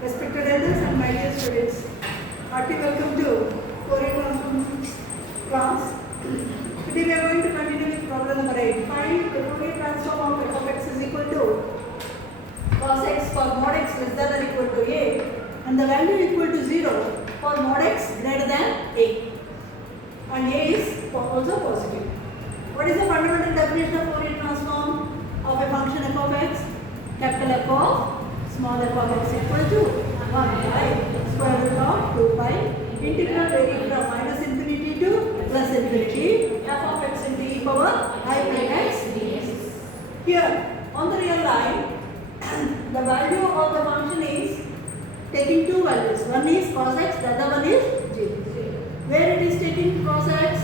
Respected elders and my dear students, hearty welcome to Fourier transform class. Today we are going to continue with problem number 8. Find the Fourier transform of f of x is equal to cos x for mod x less than or equal to a and the value equal to 0 for mod x greater than a and a is also positive. What is the fundamental definition of Fourier transform of a function f of x? Capital F of small f of x equal to 1 by square root of 2 pi integral varying from minus infinity to plus infinity f of x into e power I pi x dx. Here on the real line the value of the function is taking two values. One is cos x, the other one is 0. Where it is taking cos x?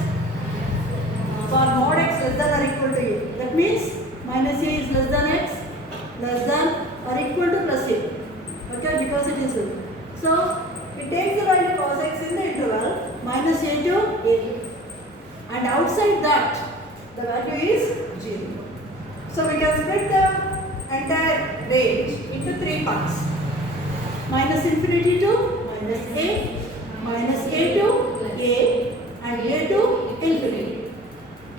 For mod x less than or equal to a. That means minus a is less than x, less than or equal to plus a. Okay, because it is 0. So it takes the value cos x in the interval minus a to a. And outside that the value is 0. So we can split the entire range into three parts. Minus infinity to minus a to a and a to infinity.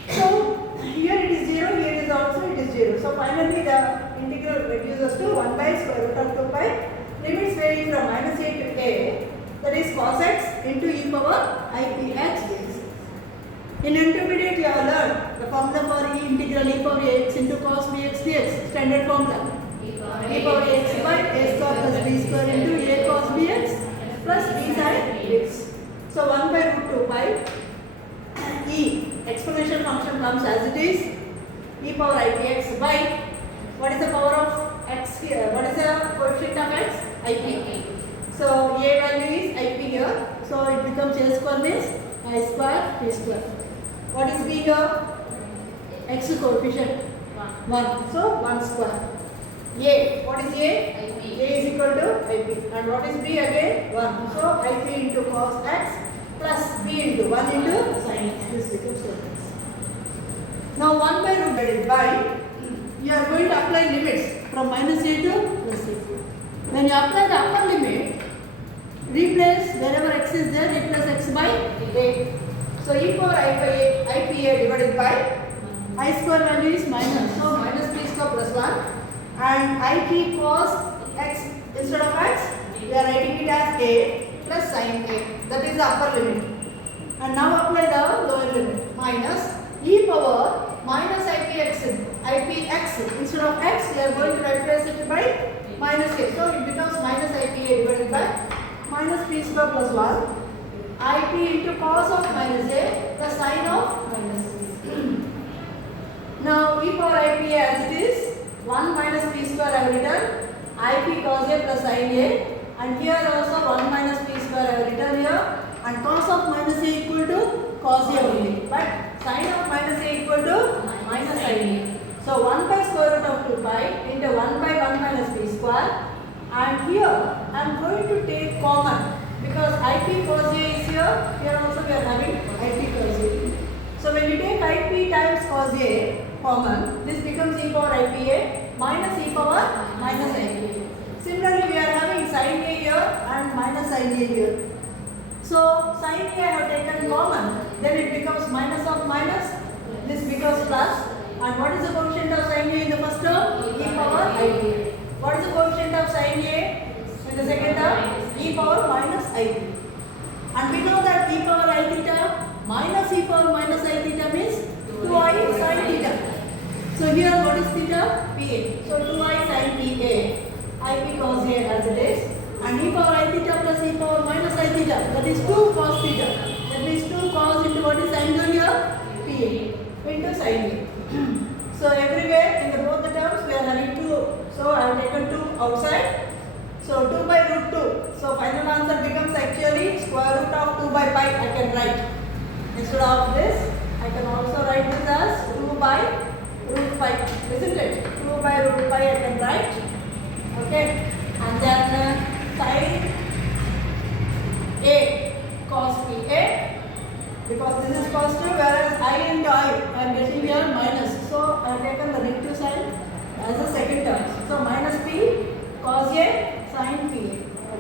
So here it is 0, here is also it is 0. So finally the integral reduces to 1 by square root of 2 pi, limits varying from minus a to a, that is cos x into e power I p x dx. In intermediate you have learned the formula for e integral e power x into cos bx dx, standard formula. E power x by a square plus b square into a cos bx plus b sin bx. So 1 by root 2 pi e exponential function comes as it is e power I p x by what is the power of x here? What is the coefficient of x? I p. So a value is I p here. So it becomes a square means I square p square. What is b here? X coefficient 1. So 1 square. A. What is A? I p. A is equal to I p. And what is b again? 1. So I p into cos x plus b into 1 into sin x. This becomes so. Now 1 by root divided by, you are going to apply limits from minus a to plus a. When you apply the upper limit, replace wherever x is there, replace x by a. So e power I p a divided by I square value is minus. So minus p square plus 1 and I p cos x instead of x, we are writing it as a plus sin a. That is the upper limit. And now apply the lower limit. Minus e power minus ipx instead of x, we are going to replace it by minus a. So it becomes minus ipa divided by minus p square plus 1 ip into cos of minus a the sine of minus a. Now e power ipa as it is 1 minus p square I have written ip cos a plus sin a, and here also 1 minus p square I have written here, and cos of minus a equal to cos a only, but sin of minus a equal to minus sin a. So 1 by square root of 2 pi into 1 by 1 minus p square, and here I am going to take common because ip cos a is here, here also we are having ip cos a. So when you take ip times cos a common, this becomes e power ipa minus e power minus ipa. Similarly we are having sin a here and minus sin a here. So sin a I have taken common, then it becomes minus of minus, this becomes plus. And what is the coefficient of sin a in the first term? E power ip. What is the coefficient of sin a in the second term? E power minus ip. And we know that e power I theta minus e power minus I theta means 2i sin theta. So here what is theta? Pa. So 2i sin pa, ip cos a as it is, and e power I theta plus e power minus I theta, that is 2 cos theta. That means 2 cos into what is angle here? Pa into sin a. So everywhere in the both the terms we are having 2. So I have taken 2 outside. So 2 by root 2. So final answer becomes actually square root of 2 by pi I can write. Instead of this, I can also write this as 2 by root pi. Isn't it? 2 by root pi I can write. Okay. And then sin a cos pa, because this is positive whereas I into I am getting here minus. So I have taken the negative sign as a second term. So minus p cos a sin pa.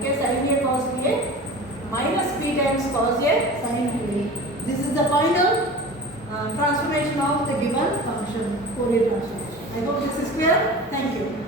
times cos A sin A. This is the final transformation of the given function, Fourier transformation. I hope this is clear. Thank you.